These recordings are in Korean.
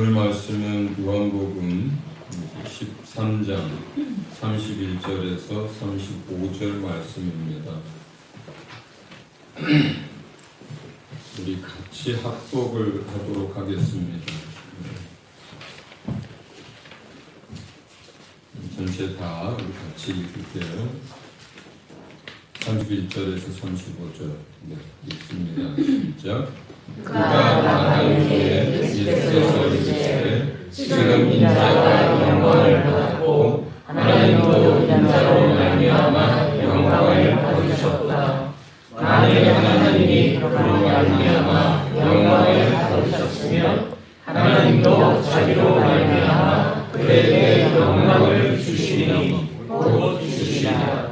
오늘 말씀은 요한복음 13장 31절에서 35절 말씀입니다. 우리 같이 합독을 하도록 하겠습니다. 전체 다 우리 같이 읽을게요. 31절에서 35절 읽습니다. 시작. 그가 나간 후에 예수께서 이르시되 지금 인자가 영광을 받았고 하나님도 인자로 말미암아 영광을 받으셨도다. 만일 하나님이 그로 말미암아 영광을 받으셨으면 하나님도 자기로 말미암아 그에게 영광을 주시니 곧 주시리라.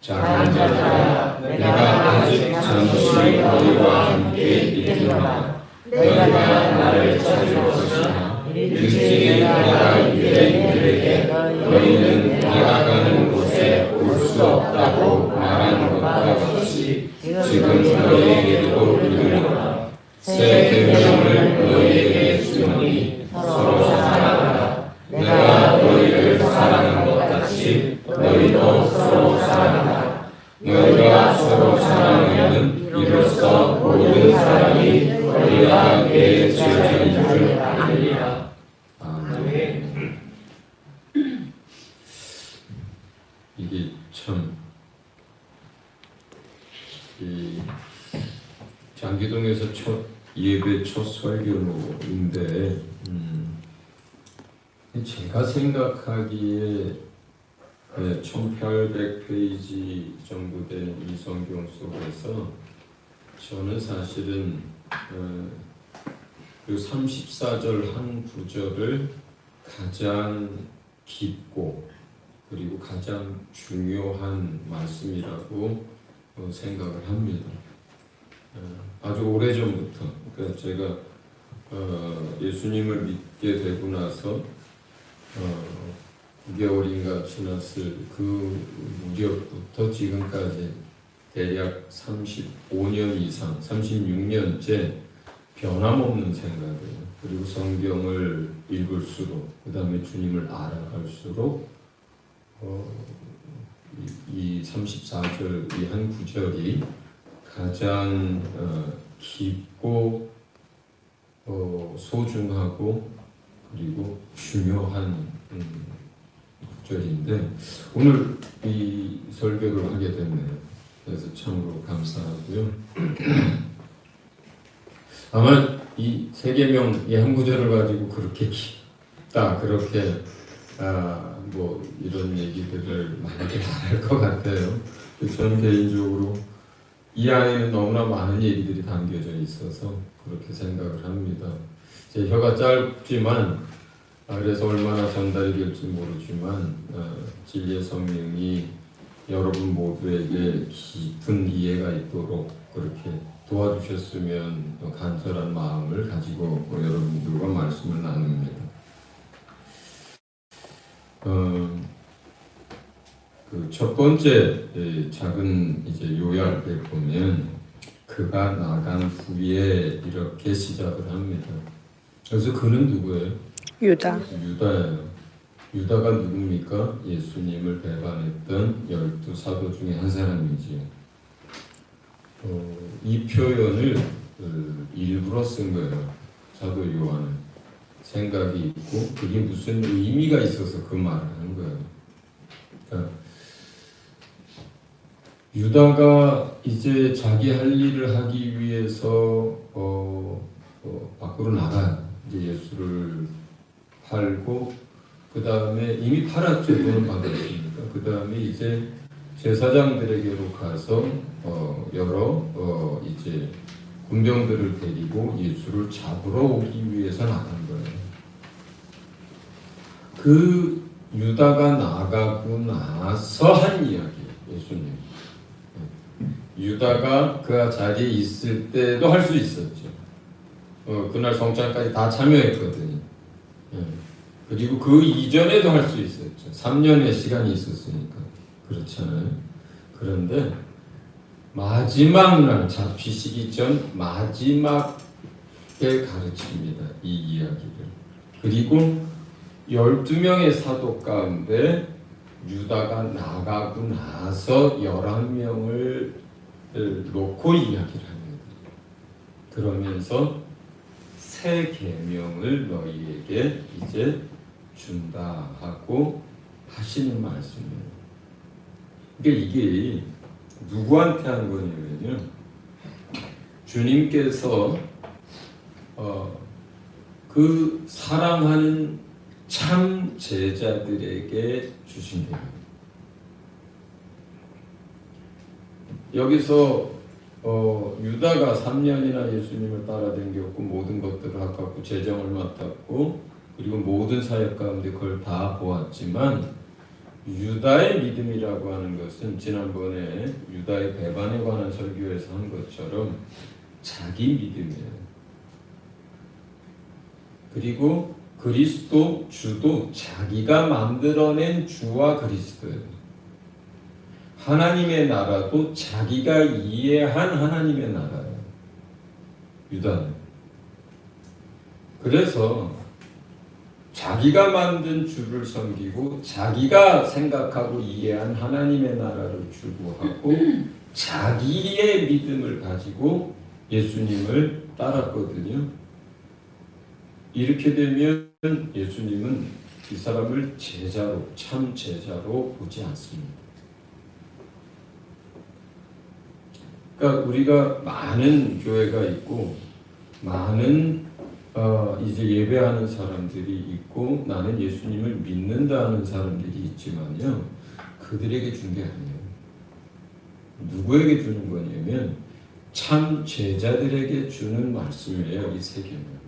작은 자들아, 내가 아직 잠시 너희와 함께 있노라. 너희가 나를 찾을 것이나 일찍 내가 유대인들에게 너희는 내가 가는 곳에 올 수 없다고 말한 것과 같이 지금 너희에게도 이르노라. 새 계명을 너희에게 주노니 서로 사랑하라. 내가 너희를 사랑한 것 같이 너희도 서로 사랑하라. 너희가 서로 사랑하면 이로써 모든 사람이 너희와 함께 지어진 줄 알리라. 아멘. 이게 참 장기동에서 첫 예배 첫 설교인데 제가 생각하기에 1800페이지 정도 되는 이 성경 속에서 저는 사실은 그 34절 한 구절을 가장 깊고 그리고 가장 중요한 말씀이라고 생각을 합니다. 아주 오래전부터 그러니까 제가 예수님을 믿게 되고 나서 9개월인가 지났을 그 무렵부터 지금까지 대략 35년 이상, 36년째 변함없는 생각이에요. 그리고 성경을 읽을수록, 그 다음에 주님을 알아갈수록 이 34절 이 한 구절이 가장 깊고 소중하고 그리고 중요한 구절인데 오늘 이 설교를 하게 됐네요. 그래서 참으로 감사하고요. 아마 이 세 계명 이 한 구절을 가지고 그렇게 깊다 그렇게 뭐 이런 얘기들을 많이 할 것 같아요. 저는 개인적으로 이 안에는 너무나 많은 얘기들이 담겨져 있어서 그렇게 생각을 합니다. 제 혀가 짧지만 그래서 얼마나 전달이 될지 모르지만 진리의 성령이 여러분 모두에게 깊은 이해가 있도록 그렇게 도와주셨으면 간절한 마음을 가지고 여러분들과 말씀을 나눕니다. 그 첫 번째 작은 이제 요약을 보면 그가 나간 후에 이렇게 시작을 합니다. 그래서 그는 누구예요? 유다예요. 유다가 누굽니까? 예수님을 배반했던 12사도 중에 한 사람이지요. 이 표현을 일부러 쓴 거예요. 사도 요한은 생각이 있고 그게 무슨 의미가 있어서 그 말을 한 거예요. 그러니까 유다가 이제 자기 할 일을 하기 위해서 밖으로 나가요. 이제 예수를 팔고 그 다음에 이미 팔았죠. 돈을 받았으니까. 그 다음에 이제 제사장들에게로 가서 여러 이제 군병들을 데리고 예수를 잡으러 오기 위해서 나간 거예요. 그 유다가 나가고 나서 한 이야기예요. 예수님. 유다가 그 자리에 있을 때도 할 수 있었죠. 그날 성찬까지 다 참여했거든요. 그리고 그 이전에도 할 수 있었죠. 3년의 시간이 있었으니까. 그렇잖아요. 그런데 마지막 날 잡히시기 전 마지막에 가르칩니다. 이 이야기를. 그리고 12명의 사도 가운데 유다가 나가고 나서 11명을 놓고 이야기를 합니다. 그러면서 새 계명을 너희에게 이제 준다 하고 하시는 말씀이에요. 그러니까 이게 누구한테 한 거냐면요, 주님께서 그 사랑하는 참 제자들에게 주신 거예요. 여기서 유다가 3년이나 예수님을 따라다녔고 모든 것들을 아깝고 재정을 맡았고 그리고 모든 사역 가운데 그걸 다 보았지만, 유다의 믿음이라고 하는 것은 지난번에 유다의 배반에 관한 설교에서 한 것처럼 자기 믿음이에요. 그리고 그리스도 주도 자기가 만들어낸 주와 그리스도예요. 하나님의 나라도 자기가 이해한 하나님의 나라예요, 유다는. 그래서 자기가 만든 주를 섬기고 자기가 생각하고 이해한 하나님의 나라를 추구하고 자기의 믿음을 가지고 예수님을 따랐거든요. 이렇게 되면 예수님은 이 사람을 제자로, 참 제자로 보지 않습니다. 그러니까 우리가 많은 교회가 있고 많은 이제 예배하는 사람들이 있고 나는 예수님을 믿는다 하는 사람들이 있지만요, 그들에게 준 게 아니에요. 누구에게 주는 거냐면 참 제자들에게 주는 말씀이에요, 이 세 계명.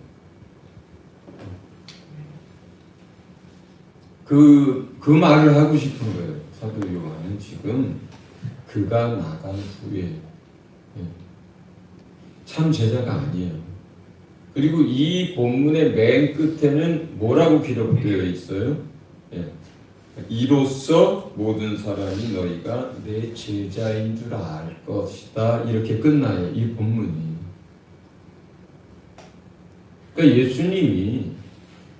그 말을 하고 싶은 거예요, 사도 요한은. 지금 그가 나간 후에 참 제자가 아니에요. 그리고 이 본문의 맨 끝에는 뭐라고 기록되어 있어요? 이로써 모든 사람이 너희가 내 제자인 줄 알 것이다, 이렇게 끝나요, 이 본문이. 그러니까 예수님이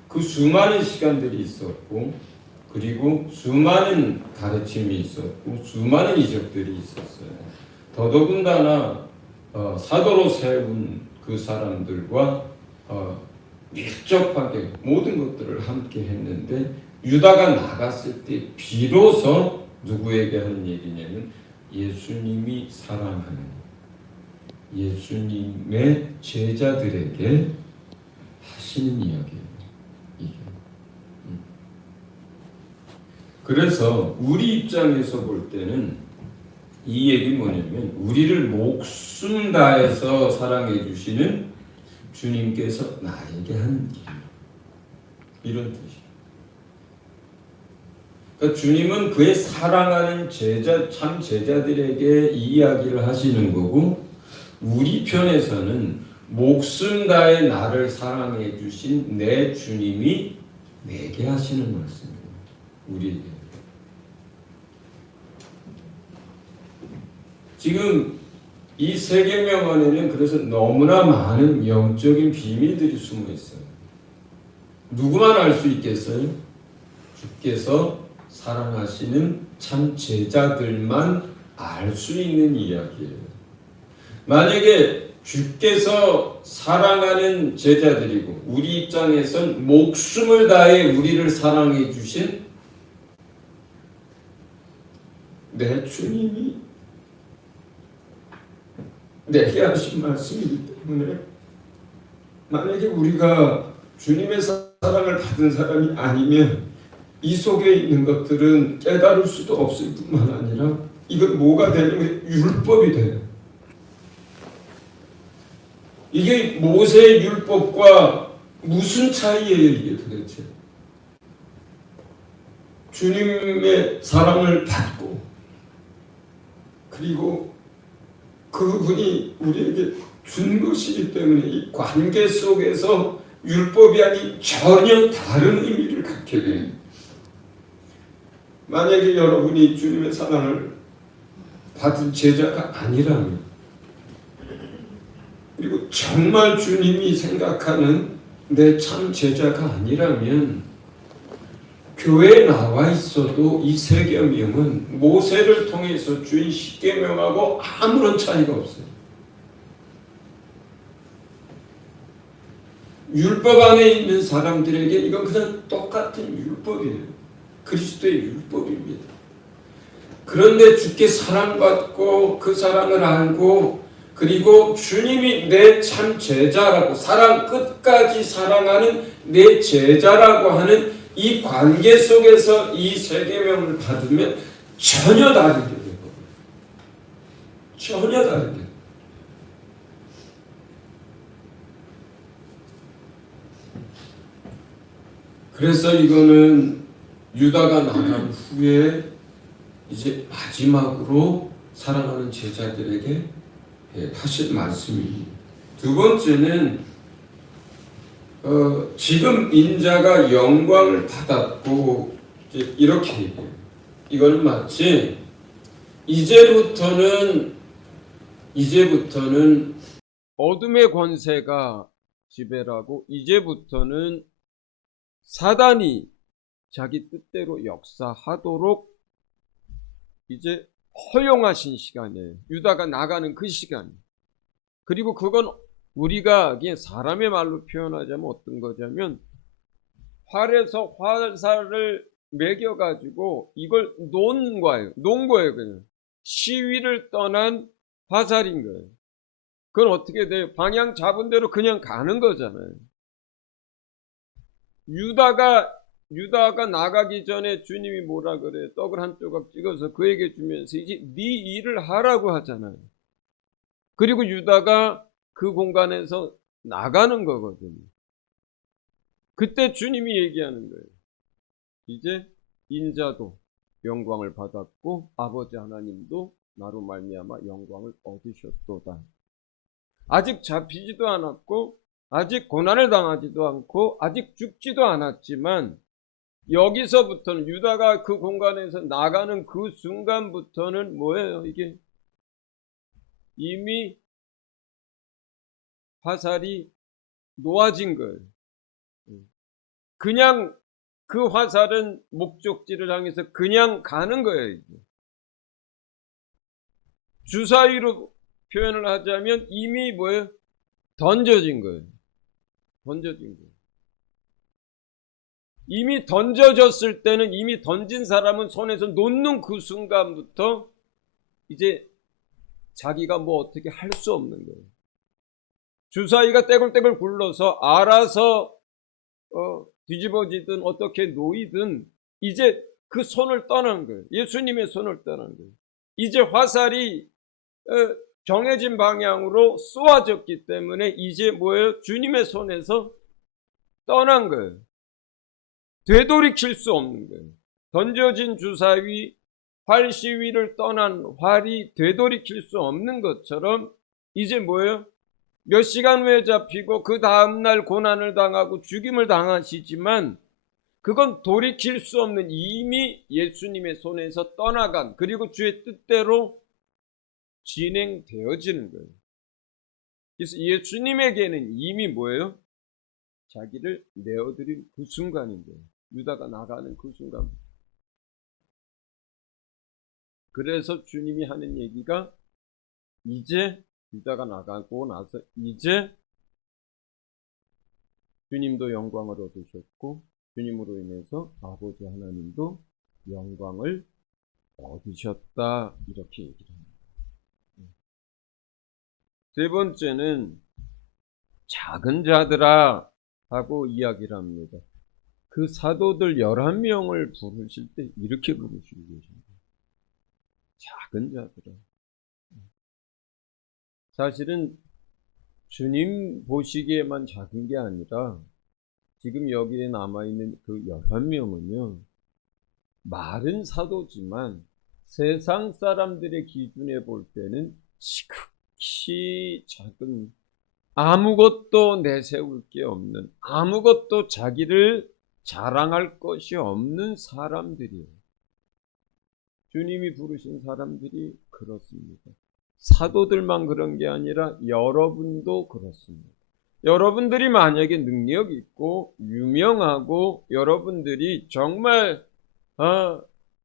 그 수많은 시간들이 있었고 그리고 수많은 가르침이 있었고 수많은 이적들이 있었어요. 더더군다나 사도로 세운 그 사람들과 밀접하게 모든 것들을 함께 했는데, 유다가 나갔을 때 비로소 누구에게 하는 얘기냐면 예수님이 사랑하는 예수님의 제자들에게 하시는 이야기예요, 이게. 그래서 우리 입장에서 볼 때는 이 얘기 뭐냐면 우리를 목숨 다해서 사랑해 주시는 주님께서 나에게 한 길, 이런 뜻이에요. 그러니까 주님은 그의 사랑하는 제자, 참 제자들에게 이 이야기를 하시는 거고, 우리 편에서는 목숨 다해 나를 사랑해 주신 내 주님이 내게 하시는 말씀이에요, 우리에게. 지금 이 세 계명 안에는 그래서 너무나 많은 영적인 비밀들이 숨어 있어요. 누구만 알 수 있겠어요? 주께서 사랑하시는 참 제자들만 알 수 있는 이야기예요. 만약에 주께서 사랑하는 제자들이고 우리 입장에선 목숨을 다해 우리를 사랑해 주신 내 주님이 내게 하신 말씀이기 때문에, 만약에 우리가 주님의 사랑을 받은 사람이 아니면 이 속에 있는 것들은 깨달을 수도 없을 뿐만 아니라 이건 뭐가 되냐면 율법이 돼요. 이게 모세의 율법과 무슨 차이예요, 이게 도대체? 주님의 사랑을 받고 그리고 그분이 우리에게 준 것이기 때문에 이 관계 속에서 율법이 아닌 전혀 다른 의미를 갖게 돼요. 만약에 여러분이 주님의 사랑을 받은 제자가 아니라면, 그리고 정말 주님이 생각하는 내 참 제자가 아니라면 교회에 나와 있어도 이 세계명은 모세를 통해서 주인 십계명하고 아무런 차이가 없어요. 율법 안에 있는 사람들에게 이건 그냥 똑같은 율법이에요. 그리스도의 율법입니다. 그런데 주께 사랑받고 그 사랑을 알고 그리고 주님이 내 참 제자라고 사랑 끝까지 사랑하는 내 제자라고 하는 이 관계 속에서 이 세계명을 받으면 전혀 다르게 되고 전혀 다르게 돼요. 그래서 이거는 유다가 나간 후에 이제 마지막으로 사랑하는 제자들에게 하실 말씀입니다. 두 번째는 지금 인자가 영광을 받았고 이렇게 얘기해요. 이거는 마치 이제부터는 어둠의 권세가 지배라고 이제부터는 사단이 자기 뜻대로 역사하도록 이제 허용하신 시간이에요. 유다가 나가는 그 시간. 그리고 그건 우리가 그냥 사람의 말로 표현하자면 어떤 거냐면 활에서 활살을 매겨가지고 이걸 놓은 거예요. 그냥. 시위를 떠난 화살인 거예요. 그건 어떻게 돼요? 방향 잡은 대로 그냥 가는 거잖아요. 유다가 나가기 전에 주님이 뭐라 그래요? 떡을 한 조각 찍어서 그에게 주면서 이제 네 일을 하라고 하잖아요. 그리고 유다가 그 공간에서 나가는 거거든요. 그때 주님이 얘기하는 거예요. 이제 인자도 영광을 받았고 아버지 하나님도 나로 말미암아 영광을 얻으셨도다. 아직 잡히지도 않았고 아직 고난을 당하지도 않고 아직 죽지도 않았지만 여기서부터는 유다가 그 공간에서 나가는 그 순간부터는 뭐예요? 이게 이미 화살이 놓아진 거예요. 그냥 그 화살은 목적지를 향해서 그냥 가는 거예요. 이제. 주사위로 표현을 하자면 이미 뭐예요? 던져진 거예요. 이미 던져졌을 때는 이미 던진 사람은 손에서 놓는 그 순간부터 이제 자기가 뭐 어떻게 할 수 없는 거예요. 주사위가 떼굴떼굴 굴러서 알아서 뒤집어지든 어떻게 놓이든 이제 그 손을 떠난 거예요. 예수님의 손을 떠난 거예요. 이제 화살이 정해진 방향으로 쏘아졌기 때문에 이제 뭐예요? 주님의 손에서 떠난 거예요. 되돌이킬 수 없는 거예요. 던져진 주사위, 활 시위를 떠난 활이 되돌이킬 수 없는 것처럼 이제 뭐예요? 몇 시간 후에 잡히고 그 다음날 고난을 당하고 죽임을 당하시지만 그건 돌이킬 수 없는 이미 예수님의 손에서 떠나간 그리고 주의 뜻대로 진행되어지는 거예요. 그래서 예수님에게는 이미 뭐예요? 자기를 내어드린 그 순간인 거예요. 유다가 나가는 그 순간. 그래서 주님이 하는 얘기가 이제 유다가 나가고 나서 이제 주님도 영광을 얻으셨고 주님으로 인해서 아버지 하나님도 영광을 얻으셨다 이렇게 얘기를 합니다. 세 번째는 작은 자들아 하고 이야기를 합니다. 그 사도들 11명을 부르실 때 이렇게 부르시고 계십니다. 작은 자들아. 사실은 주님 보시기에만 작은 게 아니라 지금 여기에 남아있는 그 11명은요. 말은 사도지만 세상 사람들의 기준에 볼 때는 지극히 작은 아무것도 내세울 게 없는 아무것도 자기를 자랑할 것이 없는 사람들이에요. 주님이 부르신 사람들이 그렇습니다. 사도들만 그런 게 아니라 여러분도 그렇습니다. 여러분들이 만약에 능력 있고 유명하고 여러분들이 정말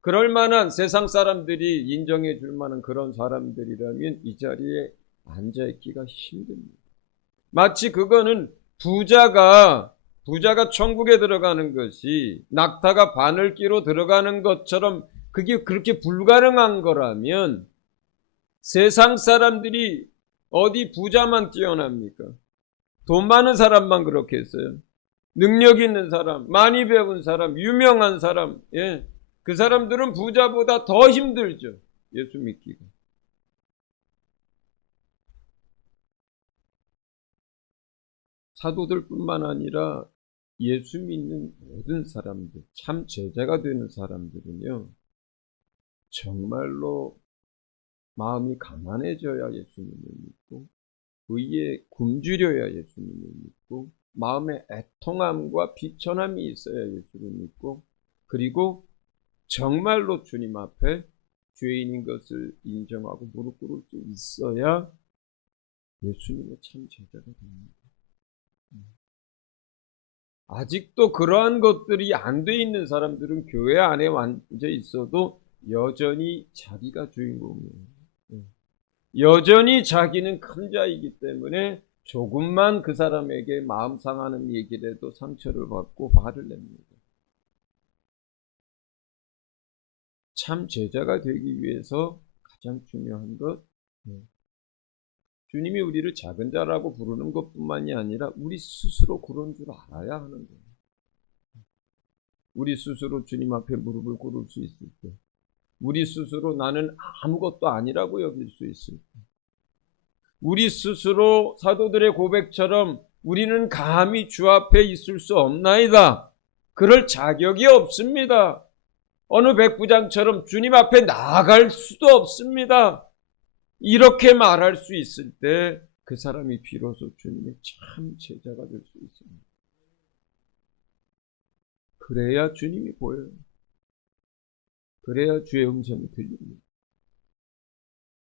그럴 만한 세상 사람들이 인정해 줄 만한 그런 사람들이라면 이 자리에 앉아 있기가 힘듭니다. 마치 그거는 부자가 천국에 들어가는 것이 낙타가 바늘기로 들어가는 것처럼 그게 그렇게 불가능한 거라면 세상 사람들이 어디 부자만 뛰어납니까? 돈 많은 사람만 그렇게 했어요. 능력 있는 사람, 많이 배운 사람, 유명한 사람, 그 사람들은 부자보다 더 힘들죠. 예수 믿기가. 사도들뿐만 아니라 예수 믿는 모든 사람들, 참 제자가 되는 사람들은요, 정말로 마음이 가난해져야 예수님을 믿고, 의에 굶주려야 예수님을 믿고, 마음에 애통함과 비천함이 있어야 예수를 믿고, 그리고 정말로 주님 앞에 죄인인 것을 인정하고 무릎 꿇을 수 있어야 예수님의 참 제자가 됩니다. 아직도 그러한 것들이 안 돼 있는 사람들은 교회 안에 앉아 있어도 여전히 자기가 주인공이에요. 여전히 자기는 큰 자이기 때문에 조금만 그 사람에게 마음 상하는 얘기를 해도 상처를 받고 화를 냅니다. 참 제자가 되기 위해서 가장 중요한 것, 주님이 우리를 작은 자라고 부르는 것뿐만이 아니라 우리 스스로 그런 줄 알아야 하는 거예요. 우리 스스로 주님 앞에 무릎을 꿇을 수 있을 때, 우리 스스로 나는 아무것도 아니라고 여길 수 있을 때, 우리 스스로 사도들의 고백처럼 우리는 감히 주 앞에 있을 수 없나이다. 그럴 자격이 없습니다. 어느 백부장처럼 주님 앞에 나아갈 수도 없습니다. 이렇게 말할 수 있을 때 그 사람이 비로소 주님의 참 제자가 될 수 있습니다. 그래야 주님이 보여요. 그래야 주의 음성이 들립니다.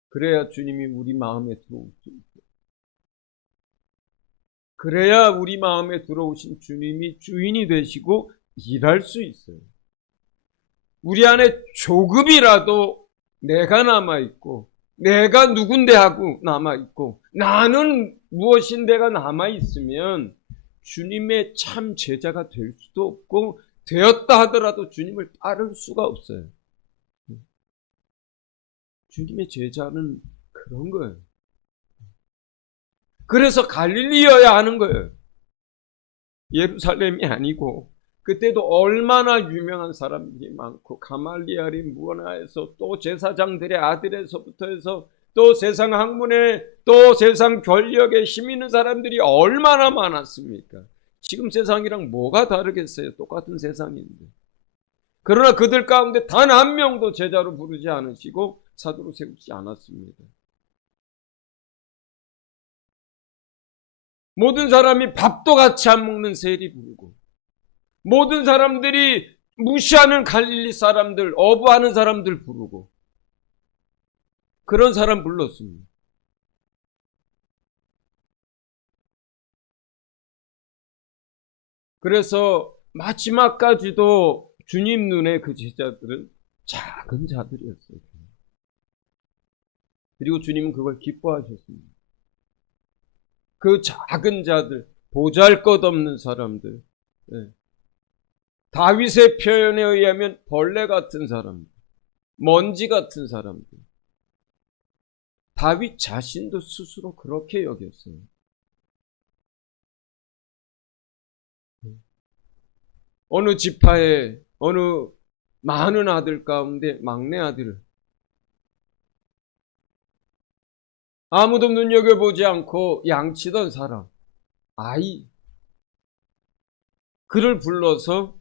그래야 주님이 우리 마음에 들어올 수 있어요. 그래야 우리 마음에 들어오신 주님이 주인이 되시고 일할 수 있어요. 우리 안에 조금이라도 내가 남아있고 내가 누군데 하고 남아있고 나는 무엇인데가 남아있으면 주님의 참 제자가 될 수도 없고 되었다 하더라도 주님을 따를 수가 없어요. 주님의 제자는 그런 거예요. 그래서 갈릴리여야 하는 거예요. 예루살렘이 아니고 그때도 얼마나 유명한 사람들이 많고 가말리엘이 무언하에서 또 제사장들의 아들에서부터 해서 또 세상 학문에 또 세상 권력에 힘 있는 사람들이 얼마나 많았습니까? 지금 세상이랑 뭐가 다르겠어요? 똑같은 세상인데. 그러나 그들 가운데 단 한 명도 제자로 부르지 않으시고 사도로 세우지 않았습니다. 모든 사람이 밥도 같이 안 먹는 세리 부르고 모든 사람들이 무시하는 갈릴리 사람들, 어부하는 사람들 부르고 그런 사람 불렀습니다. 그래서 마지막까지도 주님 눈에 그 제자들은 작은 자들이었어요. 그리고 주님은 그걸 기뻐하셨습니다. 그 작은 자들, 보잘것없는 사람들, 다윗의 표현에 의하면 벌레 같은 사람들, 먼지 같은 사람들. 다윗 자신도 스스로 그렇게 여겼어요. 어느 지파에 어느 많은 아들 가운데 막내 아들, 아무도 눈여겨보지 않고 양치던 사람, 아이, 그를 불러서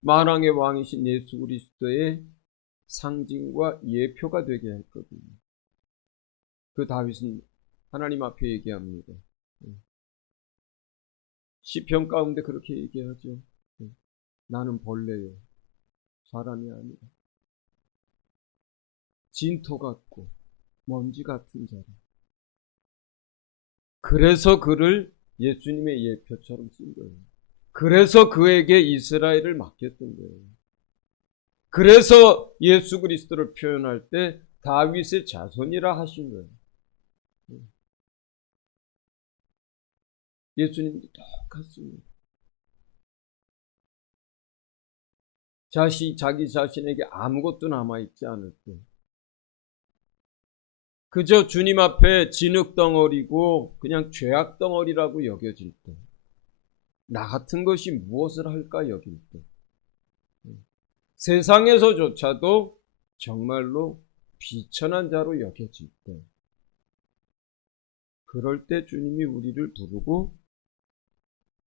만왕의 왕이신 예수 그리스도의 상징과 예표가 되게 했거든요. 그 다윗은 하나님 앞에 얘기합니다. 시편 가운데 그렇게 얘기하죠. 나는 벌레요, 사람이 아니라 진토 같고 먼지 같은 자라. 그래서 그를 예수님의 예표처럼 쓴 거예요. 그래서 그에게 이스라엘을 맡겼던 거예요. 그래서 예수 그리스도를 표현할 때 다윗의 자손이라 하신 거예요. 예수님도 똑같습니다. 자기 자신에게 아무것도 남아있지 않을 때, 그저 주님 앞에 진흙덩어리고 그냥 죄악덩어리라고 여겨질 때, 나 같은 것이 무엇을 할까 여길 때, 세상에서조차도 정말로 비천한 자로 여겨질 때, 그럴 때 주님이 우리를 부르고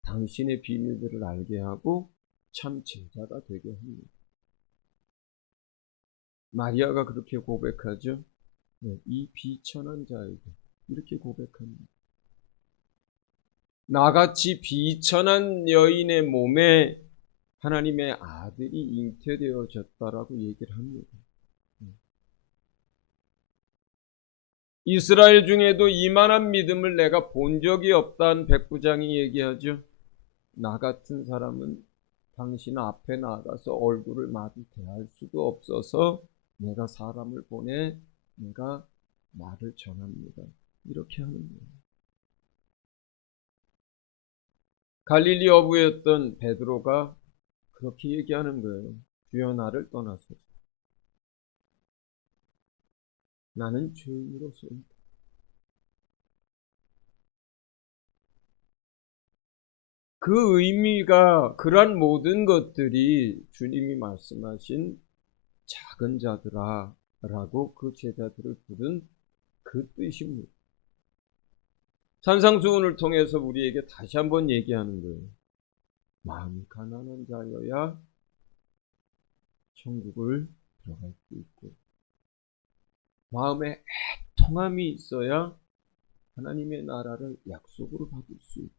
당신의 비밀들을 알게 하고 참 제자가 되게 합니다. 마리아가 그렇게 고백하죠. 이 비천한 자에게 이렇게 고백합니다. 나같이 비천한 여인의 몸에 하나님의 아들이 잉태되어졌다라고 얘기를 합니다. 이스라엘 중에도 이만한 믿음을 내가 본 적이 없다는 백부장이 얘기하죠. 나 같은 사람은 당신 앞에 나가서 얼굴을 마주 대할 수도 없어서 내가 사람을 보내 내가 말을 전합니다. 이렇게 하는 거예요. 갈릴리 어부였던 베드로가 그렇게 얘기하는 거예요. 주여 나를 떠나소서. 나는 죄인으로서입니다. 그 의미가 그런 모든 것들이 주님이 말씀하신 작은 자들아 라고 그 제자들을 부른 그 뜻입니다. 산상수훈을 통해서 우리에게 다시 한번 얘기하는 거예요. 마음이 가난한 자여야 천국을 들어갈 수 있고 마음에 애통함이 있어야 하나님의 나라를 약속으로 받을 수 있고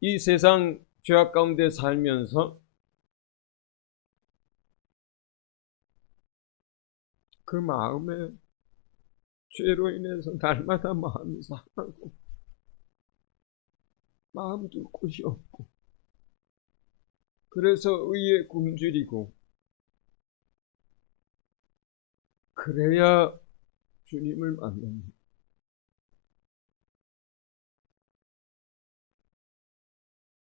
이 세상 죄악 가운데 살면서 그 마음에 죄로 인해서 날마다 마음이 상하고 마음 둘 곳이 없고 그래서 의에 굶주리고 그래야 주님을 만납니다.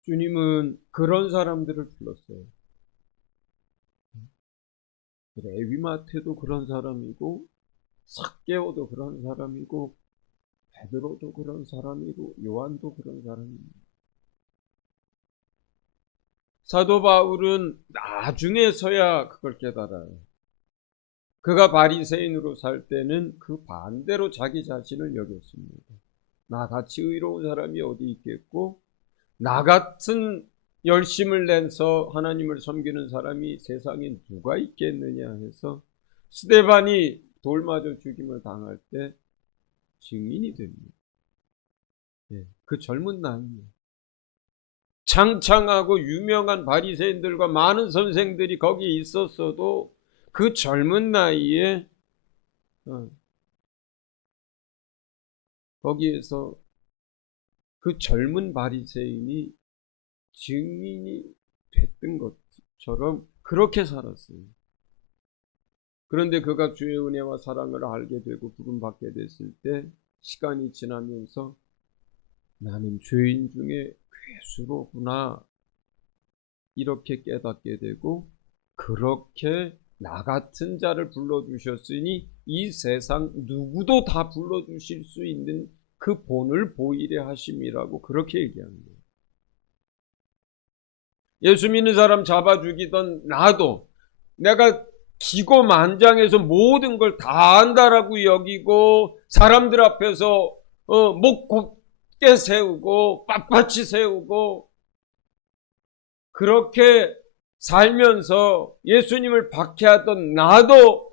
주님은 그런 사람들을 불렀어요. 레위마태도 그런 사람이고 삭개오도 그런 사람이고 베드로도 그런 사람이고 요한도 그런 사람입니다. 사도 바울은 나중에서야 그걸 깨달아요. 그가 바리새인으로 살 때는 그 반대로 자기 자신을 여겼습니다. 나같이 의로운 사람이 어디 있겠고 나 같은 열심을 내서 하나님을 섬기는 사람이 세상에 누가 있겠느냐 해서 스데반이 돌 맞아 죽임을 당할 때 증인이 됩니다. 그 젊은 나이에 창창하고 유명한 바리새인들과 많은 선생들이 거기 있었어도 그 젊은 나이에 거기에서 그 젊은 바리새인이 증인이 됐던 것처럼 그렇게 살았어요. 그런데 그가 주의 은혜와 사랑을 알게 되고 부름받게 됐을 때 시간이 지나면서 나는 죄인 중에 괴수로구나 이렇게 깨닫게 되고 그렇게 나 같은 자를 불러주셨으니 이 세상 누구도 다 불러주실 수 있는 그 본을 보이려 하심이라고 그렇게 얘기하는 거예요. 예수 믿는 사람 잡아 죽이던 나도 내가 기고만장해서 모든 걸 다 안다라고 여기고 사람들 앞에서 목 곧게 세우고 빳빳이 세우고 그렇게 살면서 예수님을 박해하던 나도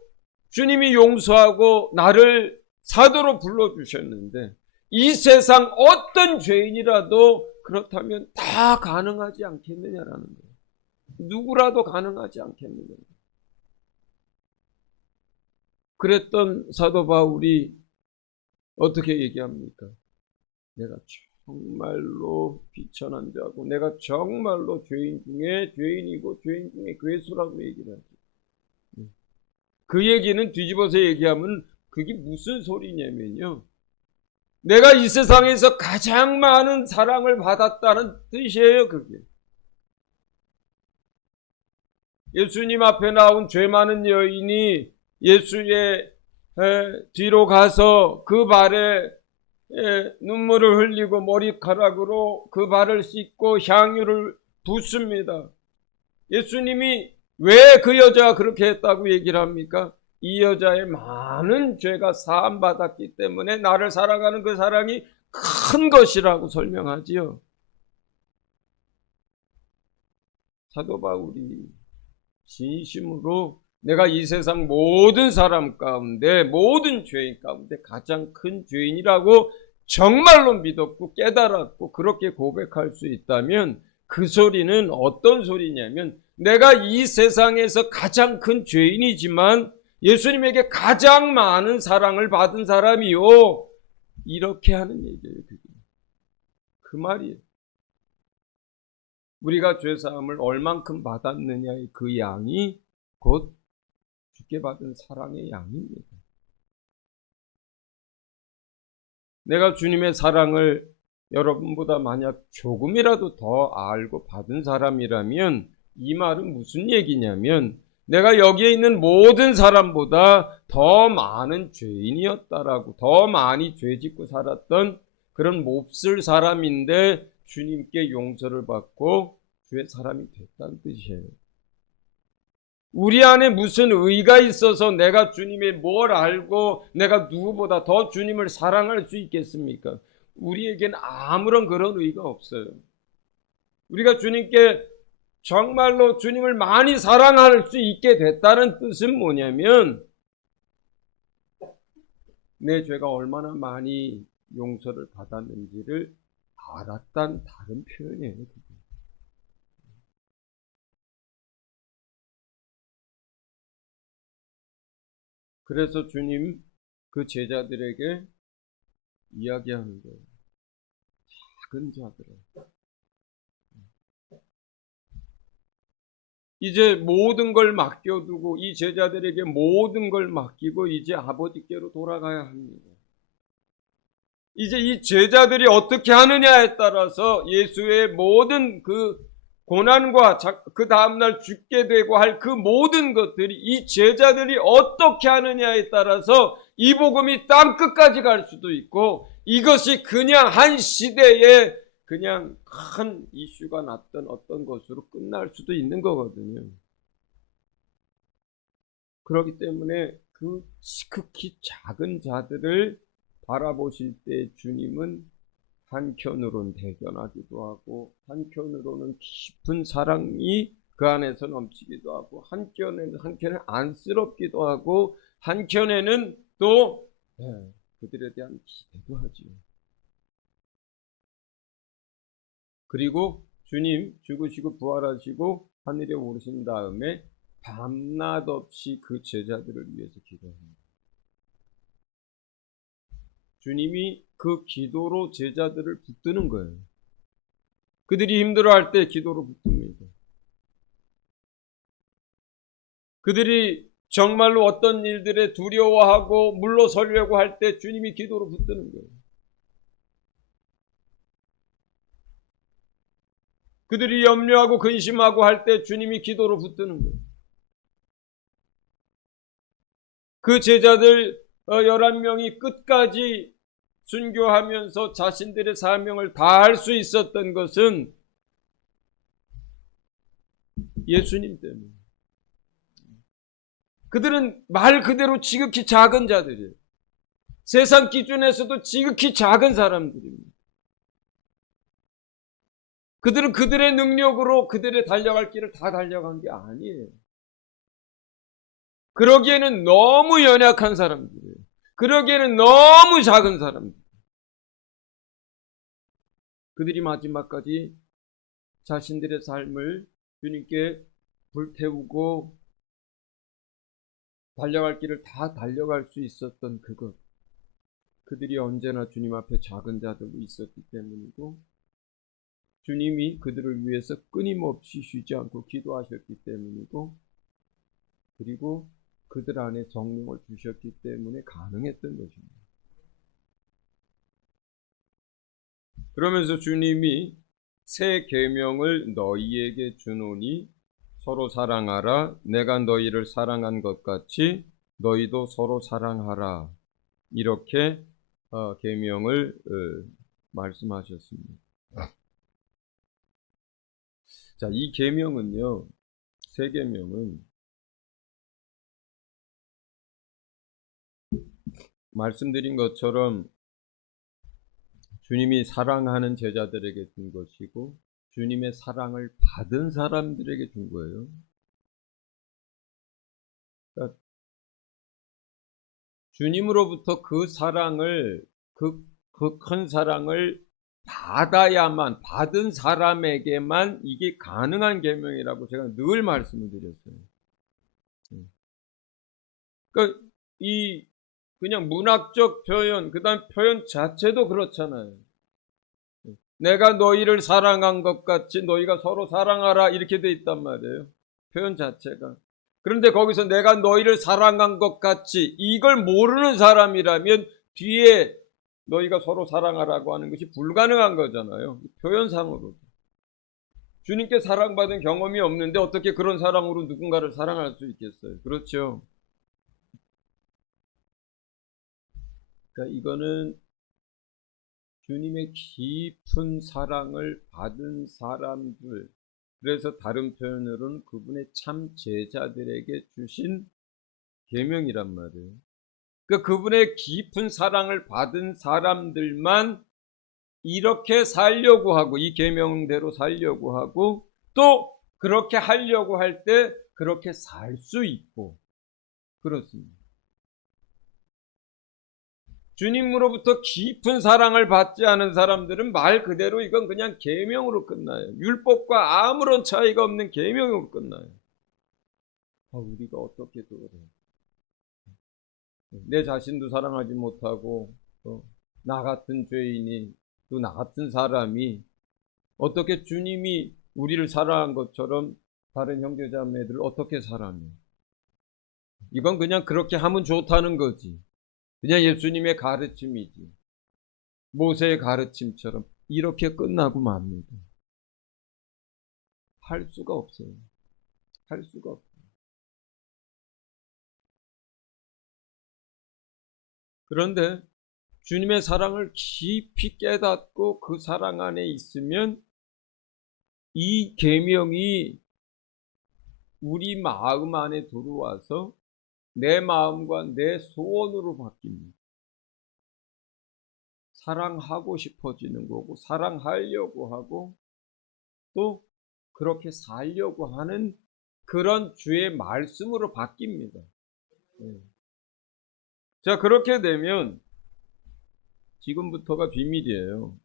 주님이 용서하고 나를 사도로 불러주셨는데 이 세상 어떤 죄인이라도 그렇다면 다 가능하지 않겠느냐라는 거예요. 누구라도 가능하지 않겠느냐. 그랬던 사도 바울이 어떻게 얘기합니까? 내가 정말로 비천한 자고 내가 정말로 죄인 중에 죄인이고 죄인 중에 괴수라고 얘기를 하죠. 그 얘기는 뒤집어서 얘기하면 그게 무슨 소리냐면요. 내가 이 세상에서 가장 많은 사랑을 받았다는 뜻이에요, 그게. 예수님 앞에 나온 죄 많은 여인이 예수의 뒤로 가서 그 발에 눈물을 흘리고 머리카락으로 그 발을 씻고 향유를 붓습니다. 예수님이 왜 그 여자가 그렇게 했다고 얘기를 합니까? 이 여자의 많은 죄가 사함받았기 때문에 나를 사랑하는 그 사랑이 큰 것이라고 설명하지요. 사도 바울이 진심으로 내가 이 세상 모든 사람 가운데 모든 죄인 가운데 가장 큰 죄인이라고 정말로 믿었고 깨달았고 그렇게 고백할 수 있다면 그 소리는 어떤 소리냐면 내가 이 세상에서 가장 큰 죄인이지만 예수님에게 가장 많은 사랑을 받은 사람이요. 이렇게 하는 얘기예요. 그 말이에요. 우리가 죄사함을 얼만큼 받았느냐의 그 양이 곧 주께 받은 사랑의 양입니다. 내가 주님의 사랑을 여러분보다 만약 조금이라도 더 알고 받은 사람이라면 이 말은 무슨 얘기냐면 내가 여기에 있는 모든 사람보다 더 많은 죄인이었다라고 더 많이 죄짓고 살았던 그런 몹쓸 사람인데 주님께 용서를 받고 주의 사람이 됐다는 뜻이에요. 우리 안에 무슨 의가 있어서 내가 주님의 뭘 알고 내가 누구보다 더 주님을 사랑할 수 있겠습니까? 우리에겐 아무런 그런 의가 없어요. 우리가 주님께 정말로 주님을 많이 사랑할 수 있게 됐다는 뜻은 뭐냐면 내 죄가 얼마나 많이 용서를 받았는지를 알았다는 다른 표현이에요. 그래서 주님 그 제자들에게 이야기하는 거예요. 작은 자들아. 이제 모든 걸 맡겨두고 이 제자들에게 모든 걸 맡기고 이제 아버지께로 돌아가야 합니다. 이제 이 제자들이 어떻게 하느냐에 따라서 예수의 모든 그 고난과 그 다음날 죽게 되고 할 그 모든 것들이 이 제자들이 어떻게 하느냐에 따라서 이 복음이 땅 끝까지 갈 수도 있고 이것이 그냥 한 시대에 그냥 큰 이슈가 났던 어떤 것으로 끝날 수도 있는 거거든요. 그렇기 때문에 그 지극히 작은 자들을 바라보실 때 주님은 한켠으로는 대견하기도 하고 한켠으로는 깊은 사랑이 그 안에서 넘치기도 하고 한켠에는 안쓰럽기도 하고 한켠에는 또 그들에 대한 기대도 하지요. 그리고 주님 죽으시고 부활하시고 하늘에 오르신 다음에 밤낮 없이 그 제자들을 위해서 기도합니다. 주님이 그 기도로 제자들을 붙드는 거예요. 그들이 힘들어할 때 기도로 붙듭니다. 그들이 정말로 어떤 일들에 두려워하고 물러서려고 할 때 주님이 기도로 붙드는 거예요. 그들이 염려하고 근심하고 할 때 주님이 기도로 붙드는 거예요. 그 제자들 11명이 끝까지 순교하면서 자신들의 사명을 다할 수 있었던 것은 예수님 때문에. 그들은 말 그대로 지극히 작은 자들이에요. 세상 기준에서도 지극히 작은 사람들입니다. 그들은 그들의 능력으로 그들의 달려갈 길을 다 달려간 게 아니에요. 그러기에는 너무 연약한 사람들이에요. 그러기에는 너무 작은 사람들. 그들이 마지막까지 자신들의 삶을 주님께 불태우고 달려갈 길을 다 달려갈 수 있었던 그것. 그들이 언제나 주님 앞에 작은 자들로 있었기 때문이고 주님이 그들을 위해서 끊임없이 쉬지 않고 기도하셨기 때문이고 그리고 그들 안에 성령을 주셨기 때문에 가능했던 것입니다. 그러면서 주님이 새 계명을 너희에게 주노니 서로 사랑하라. 내가 너희를 사랑한 것 같이 너희도 서로 사랑하라. 이렇게 계명을 말씀하셨습니다. 자, 이 계명은요, 새 계명은 말씀드린 것처럼 주님이 사랑하는 제자들에게 준 것이고 주님의 사랑을 받은 사람들에게 준 거예요. 그러니까 주님으로부터 그 사랑을, 그 큰 사랑을 받아야만, 받은 사람에게만 이게 가능한 계명이라고 제가 늘 말씀을 드렸어요. 그러니까 그냥 문학적 표현, 그 다음 표현 자체도 그렇잖아요. 내가 너희를 사랑한 것 같이 너희가 서로 사랑하라 이렇게 돼 있단 말이에요. 표현 자체가. 그런데 거기서 내가 너희를 사랑한 것 같이 이걸 모르는 사람이라면 뒤에 너희가 서로 사랑하라고 하는 것이 불가능한 거잖아요. 표현상으로. 주님께 사랑받은 경험이 없는데 어떻게 그런 사랑으로 누군가를 사랑할 수 있겠어요? 그렇죠. 그러니까 이거는 주님의 깊은 사랑을 받은 사람들, 그래서 다른 표현으로는 그분의 참 제자들에게 주신 계명이란 말이에요. 그러니까 그분의 깊은 사랑을 받은 사람들만 이렇게 살려고 하고 이 계명대로 살려고 하고 또 그렇게 하려고 할 때 그렇게 살 수 있고 그렇습니다. 주님으로부터 깊은 사랑을 받지 않은 사람들은 말 그대로 이건 그냥 계명으로 끝나요. 율법과 아무런 차이가 없는 계명으로 끝나요. 우리가 어떻게 또 그래. 내 자신도 사랑하지 못하고 나 같은 죄인이 또 나 같은 사람이 어떻게 주님이 우리를 사랑한 것처럼 다른 형제자매들을 어떻게 사랑해. 이건 그냥 그렇게 하면 좋다는 거지. 그냥 예수님의 가르침이지. 모세의 가르침처럼 이렇게 끝나고 맙니다. 할 수가 없어요. 할 수가 없어요. 그런데 주님의 사랑을 깊이 깨닫고 그 사랑 안에 있으면 이 계명이 우리 마음 안에 들어와서 내 마음과 내 소원으로 바뀝니다. 사랑하고 싶어지는 거고 사랑하려고 하고 또 그렇게 살려고 하는 그런 주의 말씀으로 바뀝니다. 자, 그렇게 되면 지금부터가 비밀이에요.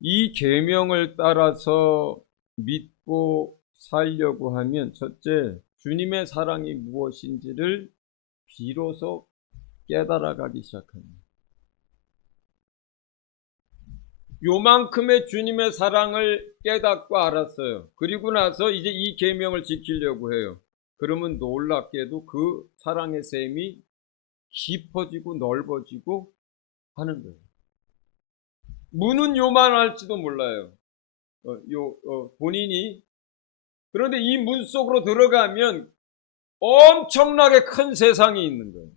이 계명을 따라서 믿고 살려고 하면 첫째, 주님의 사랑이 무엇인지를 비로소 깨달아가기 시작합니다. 요만큼의 주님의 사랑을 깨닫고 알았어요. 그리고 나서 이제 이 계명을 지키려고 해요. 그러면 놀랍게도 그 사랑의 셈이 깊어지고 넓어지고 하는 거예요. 문은 요만할지도 몰라요. 본인이. 그런데 이 문 속으로 들어가면 엄청나게 큰 세상이 있는 거예요.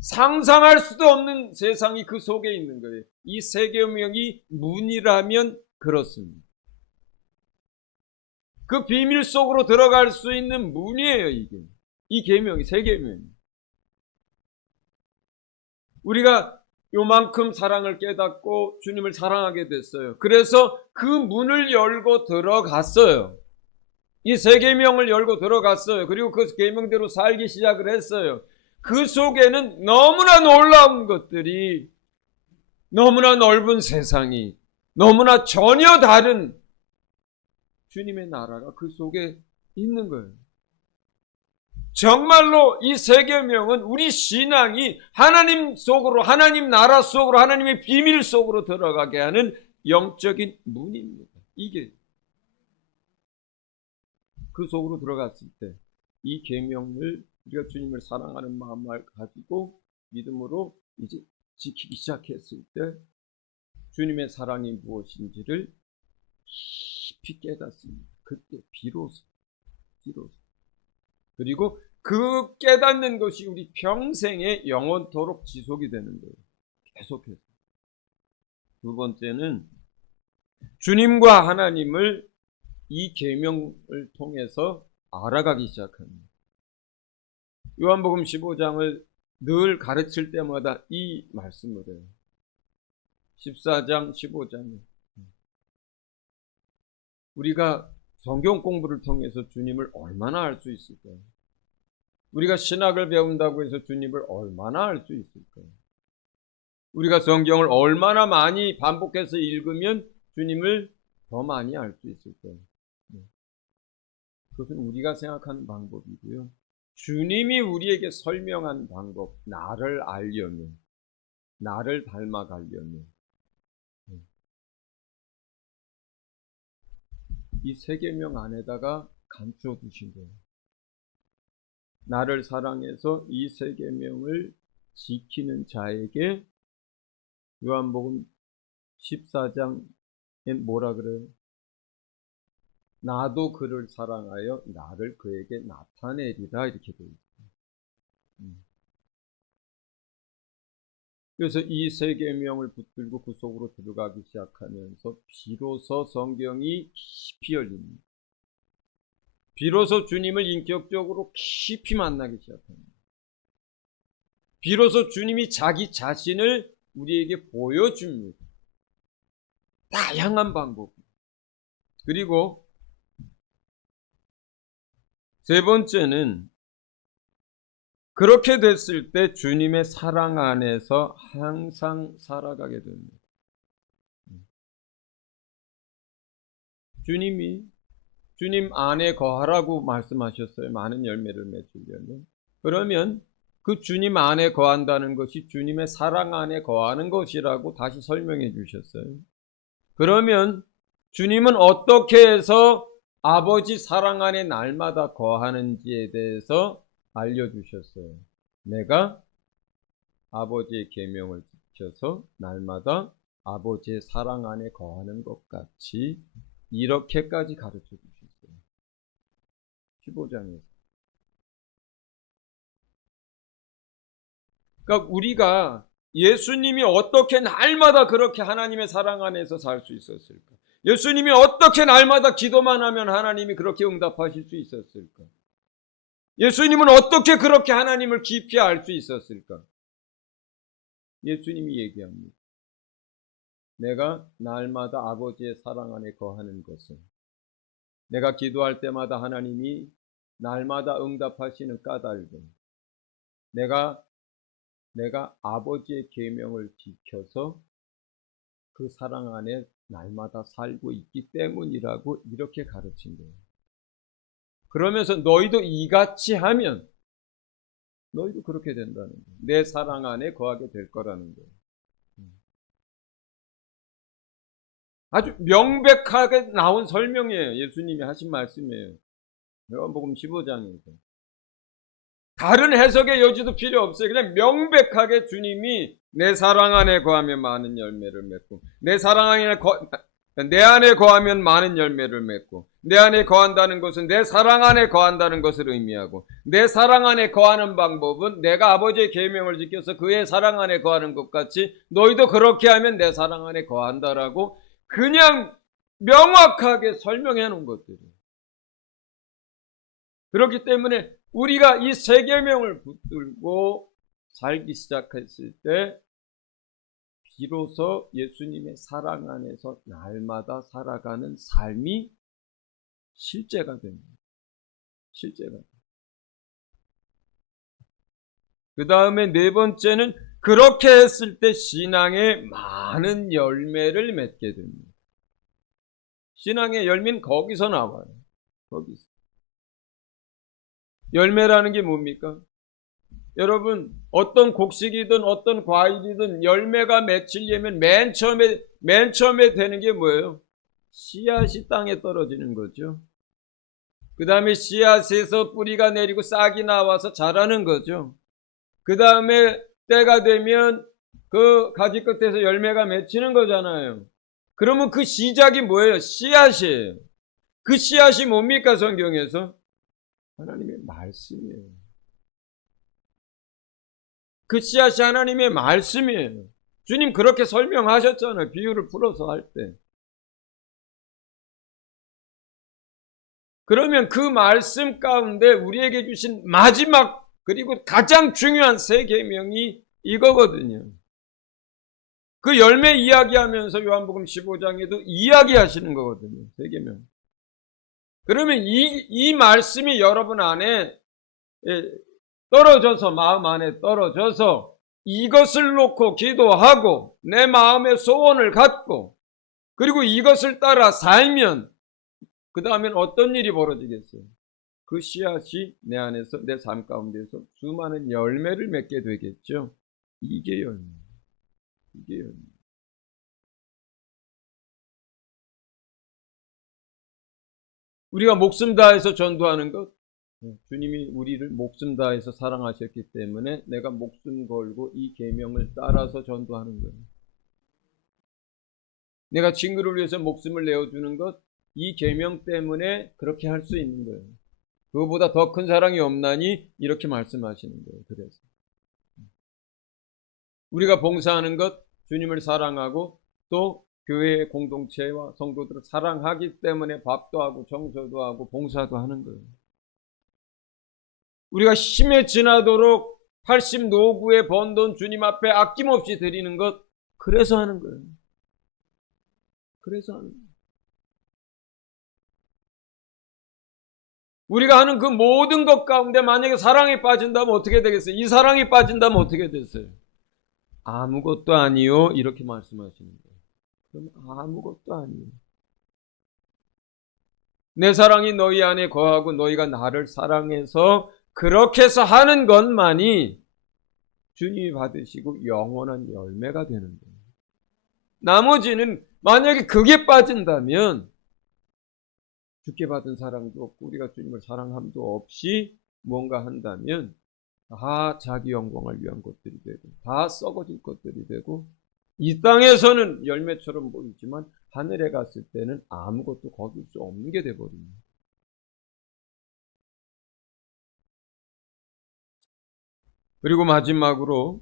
상상할 수도 없는 세상이 그 속에 있는 거예요. 이 새 계명이 문이라면 그렇습니다. 그 비밀 속으로 들어갈 수 있는 문이에요, 이게. 이 계명이, 새 계명이. 우리가 요만큼 사랑을 깨닫고 주님을 사랑하게 됐어요. 그래서 그 문을 열고 들어갔어요. 이 새 계명을 열고 들어갔어요. 그리고 그 계명대로 살기 시작을 했어요. 그 속에는 너무나 놀라운 것들이, 너무나 넓은 세상이, 너무나 전혀 다른 주님의 나라가 그 속에 있는 거예요. 정말로 이 세 계명은 우리 신앙이 하나님 속으로, 하나님 나라 속으로, 하나님의 비밀 속으로 들어가게 하는 영적인 문입니다. 이게 그 속으로 들어갔을 때 이 계명을 우리가 주님을 사랑하는 마음을 가지고 믿음으로 이제 지키기 시작했을 때 주님의 사랑이 무엇인지를 깊이 깨닫습니다. 그때 비로소 그리고 그 깨닫는 것이 우리 평생에 영원토록 지속이 되는 거예요. 계속해서. 두 번째는 주님과 하나님을 이 계명을 통해서 알아가기 시작합니다. 요한복음 15장을 늘 가르칠 때마다 이 말씀을 해요. 14장, 15장에 우리가 성경 공부를 통해서 주님을 얼마나 알 수 있을까요? 우리가 신학을 배운다고 해서 주님을 얼마나 알 수 있을까요? 우리가 성경을 얼마나 많이 반복해서 읽으면 주님을 더 많이 알 수 있을까요? 그것은 우리가 생각하는 방법이고요. 주님이 우리에게 설명한 방법, 나를 알려면, 나를 닮아가려면 이 세 계명 안에다가 감춰 두신 거예요. 나를 사랑해서 이 세 계명을 지키는 자에게 요한복음 14장에 뭐라 그래요? 나도 그를 사랑하여 나를 그에게 나타내리라 이렇게 되어 있어요. 그래서 이 세 계명을 붙들고 그 속으로 들어가기 시작하면서 비로소 성경이 깊이 열립니다. 비로소 주님을 인격적으로 깊이 만나기 시작합니다. 비로소 주님이 자기 자신을 우리에게 보여줍니다. 다양한 방법. 그리고 세 번째는 그렇게 됐을 때 주님의 사랑 안에서 항상 살아가게 됩니다. 주님 안에 거하라고 말씀하셨어요. 많은 열매를 맺으려면. 그러면 그 주님 안에 거한다는 것이 주님의 사랑 안에 거하는 것이라고 다시 설명해 주셨어요. 그러면 주님은 어떻게 해서 아버지 사랑 안에 날마다 거하는지에 대해서 알려주셨어요. 내가 아버지의 계명을 지켜서 날마다 아버지의 사랑 안에 거하는 것 같이 이렇게까지 가르쳐 주셨어요. 15장에서. 그러니까 우리가 예수님이 어떻게 날마다 그렇게 하나님의 사랑 안에서 살 수 있었을까? 예수님이 어떻게 날마다 기도만 하면 하나님이 그렇게 응답하실 수 있었을까? 예수님은 어떻게 그렇게 하나님을 깊이 알 수 있었을까? 예수님이 얘기합니다. 내가 날마다 아버지의 사랑 안에 거하는 것은 내가 기도할 때마다 하나님이 날마다 응답하시는 까닭은 내가 아버지의 계명을 지켜서 그 사랑 안에 날마다 살고 있기 때문이라고 이렇게 가르친 거예요. 그러면서 너희도 이같이 하면 너희도 그렇게 된다는 거예요. 내 사랑 안에 거하게 될 거라는 거예요. 아주 명백하게 나온 설명이에요. 예수님이 하신 말씀이에요. 요한복음 15장에서. 다른 해석의 여지도 필요 없어요. 그냥 명백하게 주님이 내 사랑 안에 거하면 많은 열매를 맺고 내 안에 거하면 많은 열매를 맺고 내 안에 거한다는 것은 내 사랑 안에 거한다는 것을 의미하고 내 사랑 안에 거하는 방법은 내가 아버지의 계명을 지켜서 그의 사랑 안에 거하는 것 같이 너희도 그렇게 하면 내 사랑 안에 거한다라고 그냥 명확하게 설명해 놓은 것들이에요. 그렇기 때문에 우리가 이 세 계명을 붙들고 살기 시작했을 때 비로소 예수님의 사랑 안에서 날마다 살아가는 삶이 실제가 됩니다. 실제가. 그 다음에 네 번째는 그렇게 했을 때 신앙에 많은 열매를 맺게 됩니다. 신앙의 열매는 거기서 나와요. 거기서. 열매라는 게 뭡니까? 여러분, 어떤 곡식이든 어떤 과일이든 열매가 맺히려면 맨 처음에 되는 게 뭐예요? 씨앗이 땅에 떨어지는 거죠. 그 다음에 씨앗에서 뿌리가 내리고 싹이 나와서 자라는 거죠. 그 다음에 때가 되면 그 가지 끝에서 열매가 맺히는 거잖아요. 그러면 그 시작이 뭐예요? 씨앗이에요. 그 씨앗이 뭡니까, 성경에서? 하나님의 말씀이에요. 그 씨앗이 하나님의 말씀이에요. 주님 그렇게 설명하셨잖아요. 비유를 풀어서 할 때. 그러면 그 말씀 가운데 우리에게 주신 마지막 그리고 가장 중요한 세 계명이 이거거든요. 그 열매 이야기하면서 요한복음 15장에도 이야기하시는 거거든요. 세 계명. 그러면 이 말씀이 여러분 안에 떨어져서 마음 안에 떨어져서 이것을 놓고 기도하고 내 마음의 소원을 갖고 그리고 이것을 따라 살면 그 다음엔 어떤 일이 벌어지겠어요? 그 씨앗이 내 안에서 내 삶 가운데서 수많은 열매를 맺게 되겠죠. 이게 열매. 이게 열매. 우리가 목숨 다해서 전도하는 것, 주님이 우리를 목숨 다해서 사랑하셨기 때문에 내가 목숨 걸고 이 계명을 따라서 전도하는 거예요. 내가 친구를 위해서 목숨을 내어주는 것, 이 계명 때문에 그렇게 할 수 있는 거예요. 그거보다 더 큰 사랑이 없나니 이렇게 말씀하시는 거예요. 그래서 우리가 봉사하는 것, 주님을 사랑하고 또 교회의 공동체와 성도들을 사랑하기 때문에 밥도 하고 청소도 하고 봉사도 하는 거예요. 우리가 힘에 지나도록 80 노구에 번 돈 주님 앞에 아낌없이 드리는 것, 그래서 하는 거예요. 그래서 하는 거예요. 우리가 하는 그 모든 것 가운데 만약에 사랑이 빠진다면 어떻게 되겠어요? 이 사랑이 빠진다면 어떻게 됐어요? 아무것도 아니요. 이렇게 말씀하시는 거예요. 그럼 아무것도 아니에요. 내 사랑이 너희 안에 거하고 너희가 나를 사랑해서 그렇게 해서 하는 것만이 주님이 받으시고 영원한 열매가 되는 거예요. 나머지는 만약에 그게 빠진다면 주께 받은 사랑도 없고 우리가 주님을 사랑함도 없이 무언가 한다면 다 자기 영광을 위한 것들이 되고 다 썩어질 것들이 되고 이 땅에서는 열매처럼 보이지만 하늘에 갔을 때는 아무것도 거둘 수 없는 게 돼버립니다. 그리고 마지막으로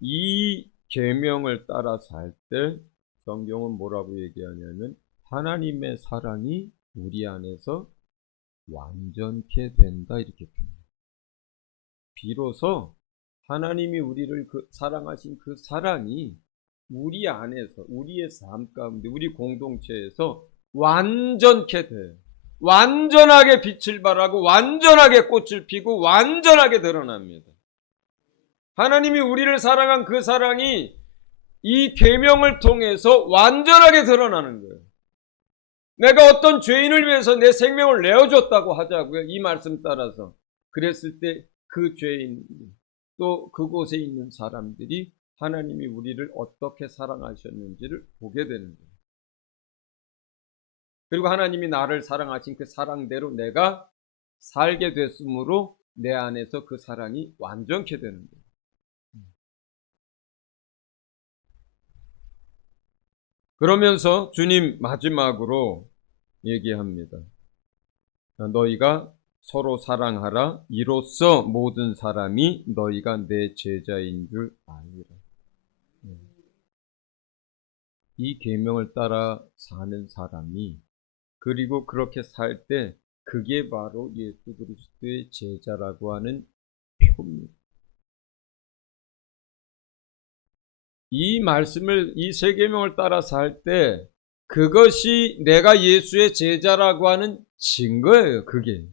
이 계명을 따라 살 때 성경은 뭐라고 얘기하냐면 하나님의 사랑이 우리 안에서 완전케 된다 이렇게 표현해요. 비로소 하나님이 우리를 사랑하신 그 사랑이 우리 안에서 우리의 삶 가운데 우리 공동체에서 완전케 돼요. 완전하게 빛을 발하고 완전하게 꽃을 피고 완전하게 드러납니다. 하나님이 우리를 사랑한 그 사랑이 이 계명을 통해서 완전하게 드러나는 거예요. 내가 어떤 죄인을 위해서 내 생명을 내어줬다고 하자고요. 이 말씀 따라서. 그랬을 때 그 죄인 또 그곳에 있는 사람들이 하나님이 우리를 어떻게 사랑하셨는지를 보게 되는 거예요. 그리고 하나님이 나를 사랑하신 그 사랑대로 내가 살게 됐으므로 내 안에서 그 사랑이 완전케 되는 거예요. 그러면서 주님 마지막으로 얘기합니다. 너희가 서로 사랑하라. 이로써 모든 사람이 너희가 내 제자인 줄 아니라. 이 계명을 따라 사는 사람이 그리고 그렇게 살 때 그게 바로 예수 그리스도의 제자라고 하는 표입니다. 이 말씀을 이 세 계명을 따라 살 때 그것이 내가 예수의 제자라고 하는 증거예요. 그게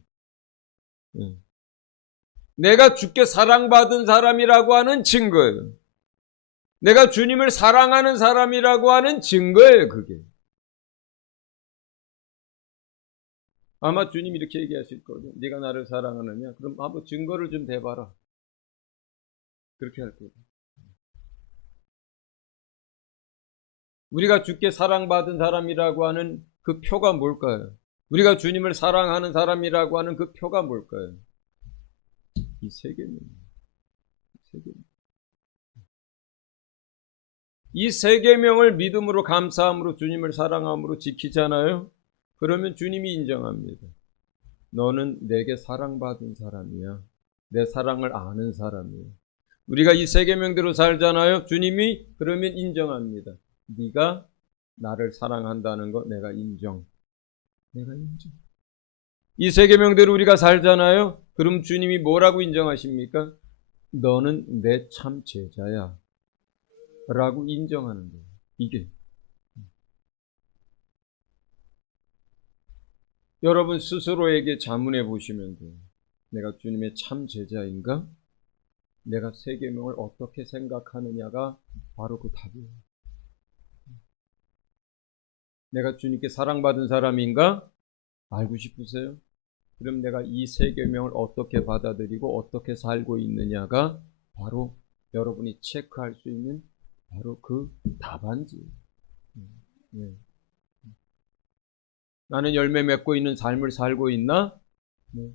내가 주께 사랑받은 사람이라고 하는 증거예요. 내가 주님을 사랑하는 사람이라고 하는 증거예요. 그게 아마 주님 이렇게 얘기하실 거예요. 네가 나를 사랑하느냐? 그럼 한번 증거를 좀 대봐라. 그렇게 할 거예요. 우리가 주께 사랑받은 사람이라고 하는 그 표가 뭘까요? 우리가 주님을 사랑하는 사람이라고 하는 그 표가 뭘까요? 이 세 계명. 이 세 계명을 믿음으로 감사함으로 주님을 사랑함으로 지키잖아요. 그러면 주님이 인정합니다. 너는 내게 사랑받은 사람이야. 내 사랑을 아는 사람이야. 우리가 이 세 계명대로 살잖아요. 주님이 그러면 인정합니다. 네가 나를 사랑한다는 거 내가 인정. 이 세 계명대로 우리가 살잖아요. 그럼 주님이 뭐라고 인정하십니까? 너는 내 참 제자야 라고 인정하는 거예요. 이게 여러분 스스로에게 자문해 보시면 돼요. 내가 주님의 참 제자인가? 내가 세 계명을 어떻게 생각하느냐가 바로 그 답이에요. 내가 주님께 사랑받은 사람인가? 알고 싶으세요? 그럼 내가 이 세 계명을 어떻게 받아들이고 어떻게 살고 있느냐가 바로 여러분이 체크할 수 있는 바로 그 답안지예요. 네. 나는 열매 맺고 있는 삶을 살고 있나? 네.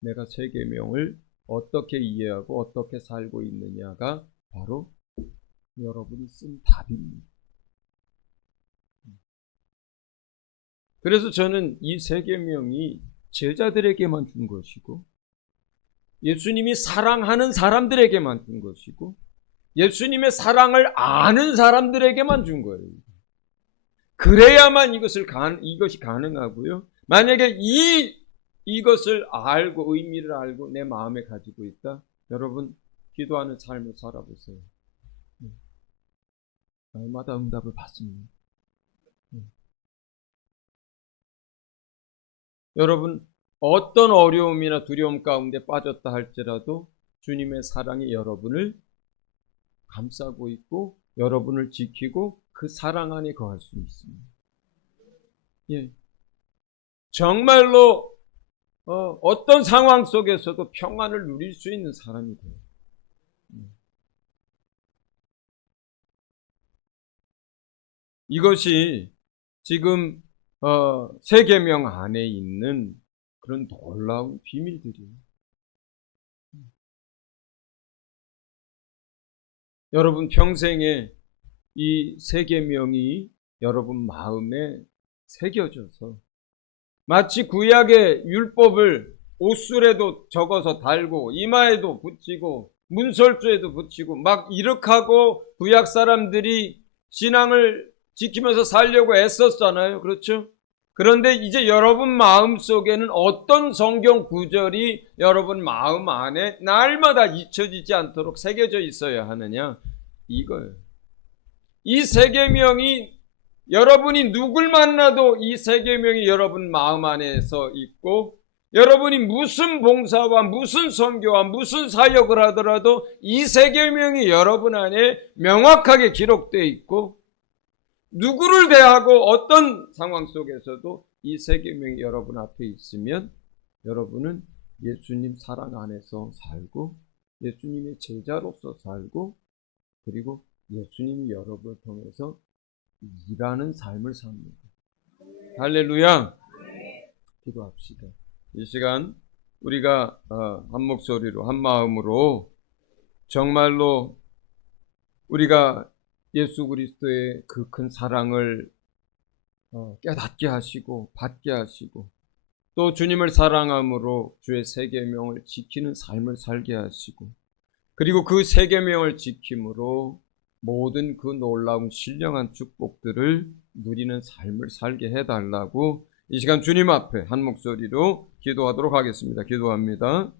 내가 세 계명을 어떻게 이해하고 어떻게 살고 있느냐가 바로 여러분이 쓴 답입니다. 그래서 저는 이 세 계명이 제자들에게만 준 것이고 예수님이 사랑하는 사람들에게만 준 것이고 예수님의 사랑을 아는 사람들에게만 준 거예요. 그래야만 이것이 가능하고요. 만약에 이것을 알고 의미를 알고 내 마음에 가지고 있다. 여러분 기도하는 삶을 살아보세요. 날마다 응답을 받습니다. 여러분 어떤 어려움이나 두려움 가운데 빠졌다 할지라도 주님의 사랑이 여러분을 감싸고 있고 여러분을 지키고 그 사랑 안에 거할 수 있습니다. 예. 정말로 어떤 상황 속에서도 평안을 누릴 수 있는 사람이 돼요. 이것이 지금 세 계명 안에 있는 그런 놀라운 비밀들이에요. 여러분 평생에 이 세 계명이 여러분 마음에 새겨져서 마치 구약의 율법을 옷술에도 적어서 달고 이마에도 붙이고 문설주에도 붙이고 막 이렇게 하고 구약 사람들이 신앙을 지키면서 살려고 애썼잖아요. 그렇죠? 그런데 이제 여러분 마음 속에는 어떤 성경 구절이 여러분 마음 안에 날마다 잊혀지지 않도록 새겨져 있어야 하느냐? 이거예요. 이 세 계명이 여러분이 누굴 만나도 이 세 계명이 여러분 마음 안에서 있고 여러분이 무슨 봉사와 무슨 선교와 무슨 사역을 하더라도 이 세 계명이 여러분 안에 명확하게 기록되어 있고 누구를 대하고 어떤 상황 속에서도 이 세 계명이 여러분 앞에 있으면 여러분은 예수님 사랑 안에서 살고 예수님의 제자로서 살고 그리고 예수님이 여러분을 통해서 일하는 삶을 삽니다. 할렐루야. 기도합시다. 이 시간 우리가 한 목소리로 한 마음으로 정말로 우리가 예수 그리스도의 그 큰 사랑을 깨닫게 하시고 받게 하시고 또 주님을 사랑함으로 주의 세 계명을 지키는 삶을 살게 하시고 그리고 그 세 계명을 지킴으로 모든 그 놀라운 신령한 축복들을 누리는 삶을 살게 해달라고 이 시간 주님 앞에 한 목소리로 기도하도록 하겠습니다. 기도합니다.